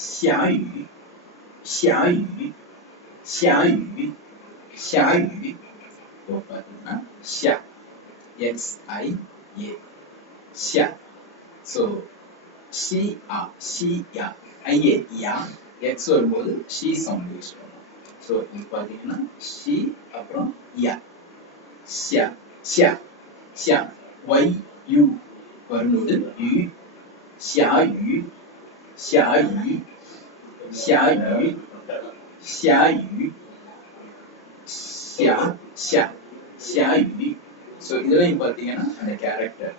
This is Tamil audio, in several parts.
下雨下雨下雨下雨இப்போ பார்த்தீங்கன்னா ஷா XIA ஷா ஸோ ஷியா ஐஏ யா எக்ஸ் வரும்போது ஷி சவுண்ட் யூஸ் பண்ணுவோம் ஸோ இது பார்த்தீங்கன்னா ஷி அப்புறம் யா ஷா ஷா ஷா ஒய் யூ வரும்போது யூ ஷா யூ ஷா யூ ஷா யூ ஷா யூ ஷா ஷா ஷா யூ ஸோ இதுலையும் பார்த்தீங்கன்னா அந்த கேரக்டர்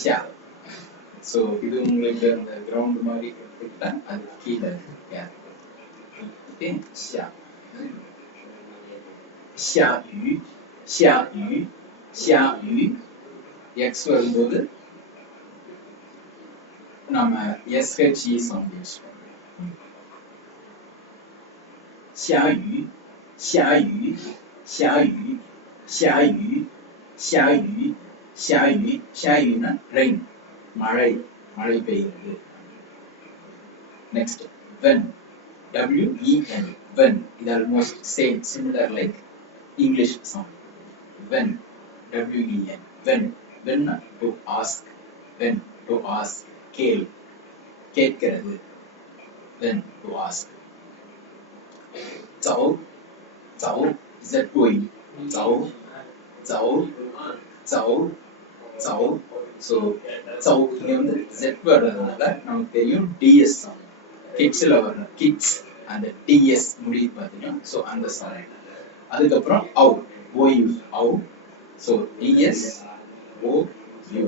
ஷா ஸோ இது உங்களுக்கு அந்த கிரவுண்ட் மாதிரி எடுத்துக்கிட்டா அது கீழே கேரக்டர் ஓகே ஷா ஷா யூ ஷா யூ ஷா யூ எக்ஸ் வரும்போது நம்ம SHE சவுண்ட் யூஸ் பண்ணுவோம் ஷா யூ ஷா யூ ஷா யூ ஷா யூ ஷா யூ ஷா யூ ஷா யூனா ரெயின் மழை மழை பெய்கிறது next when WEN when it almost same similar like English sound when WEN when to ask when to ask கேட்கிறது when to ask走走 ZOE走走走走ஸோ சவு இங்கே வந்து Z வர்றதுனால நமக்கு தெரியும் டிஎஸ் சவுண்ட் கிட்ஸில் வர்ற கிட்ஸ் அந்த டிஎஸ் முடிவு பார்த்தீங்கன்னா ஸோ அந்த சவுண்ட் அதுக்கப்புறம் அவு ஓயு அவு ஸோ டிஎஸ் ஓயு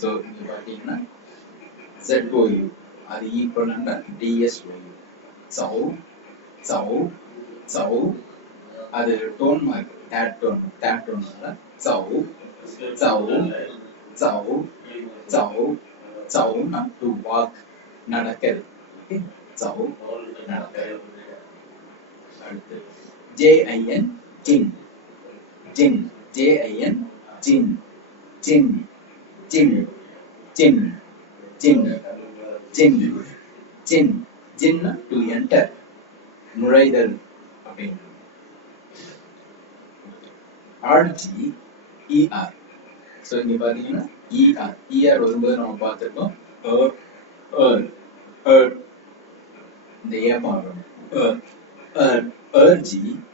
ஸோ இங்கே பார்த்தீங்கன்னா ZOU அது ஈக்குவலண்டா DSOU சவு சவு சவு அது டோன் மார்க் தேட் டோன்னால சவு சவு சவு சவு சவுனா டு வாக் நடக்கிறது சவு நடக்கிறது அடுத்து JIN ஜின் ஜின் JIN ஜின் ஜின் ஜின் ஜின் ஜின் ஜின் ஜின் ஜின்னா டு என்டர் நுழைதல் அப்படின்னு RGER ஸோ இங்க பாத்தீங்கன்னா ER வரும்போது நம்ம பார்த்துருக்கோம் இந்த ஏப்பம் வரும் urgy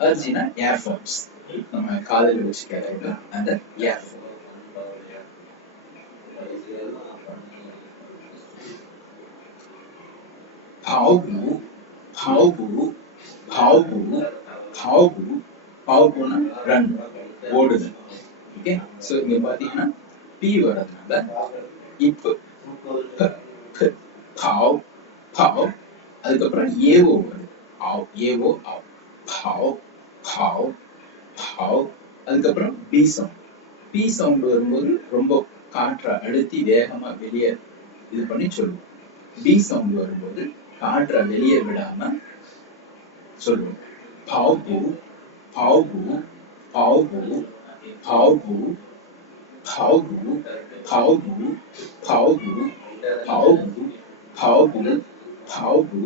urgyனா ஏர்ஃபோர்ஸ் நம்ம காதல் வச்சு கேட்கறது அந்த ஏர்ஃபோர்ஸ் பாவுனா ரன் ஓடுது ஓகே ஸோ இங்க பாத்தீங்கன்னா பி வரதுனால இப்போ பாவ் பாவ் அதுக்கப்புறம் ஏவோ வருது ஏவோ பாவ் பாவ் பாவ் அதுக்கப்புறம் பி சவுண்ட் வரும்போது ரொம்ப காற்றை அழுத்தி வேகமா வெளியே இது பண்ணி சொல்லுவோம் பி சவுண்ட் வரும்போது காற்றை வெளியே விடாம சொல்லுவோம் பாவ்பூ பாவ்பூ பாவ்பூ பாவ்பூ பாவ்பூ பாவ்பூ பாவ்பூ பாவ்பூ பாவ்பூ பாவ்பூ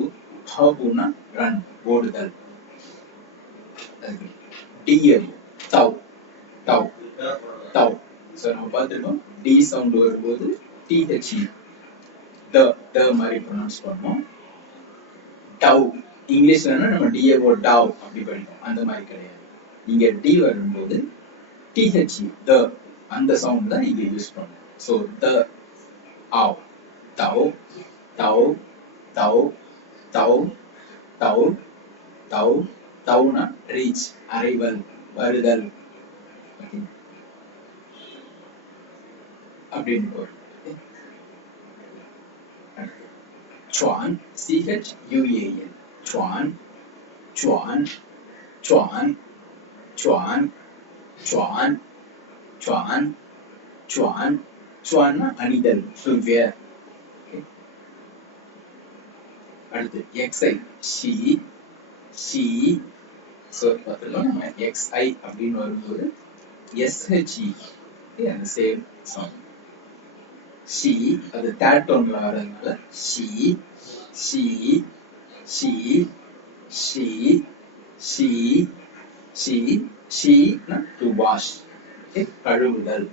பாவ்பூனா ரன் ஓடுதல் டிஎல் தவ் தவ் தவ் ஸோ நம்ம பார்த்துருக்கோம் டி சவுண்ட் வரும்போது டிஹெச்இ த மாதிரி ப்ரொனவுன்ஸ் பண்ணுவோம் டவ் இங்கிலீஷ்லன்னா நம்ம டிஏஓ டவ் அப்படி படிப்போம் அந்த மாதிரி கிடையாது இங்க டி வரும்போது டிஹெச்இ த அந்த சவுண்ட் தான் இங்க யூஸ் பண்ணுவோம் ஸோ த ஆவ் தவ் தவ் தவ் தவ் தவ் தவ் தவ்னா ரீச் அரைவல் வருதல் அப்படின்னு Chuan, CHUAN, Chuan, Chuan, Chuan, Chuan, Chuan, Chuan, Chuan, Chuan அணிதல் to wear. அடுத்து XI, she, so பார்த்துக்கலாம் நம்ம XI அப்படின்னு வரும்போது SHE, okay, and the same sound. She, அது third toneல வரதுனால she, she, she, she, she, she, she, to wash, okay, கழுவுதல்.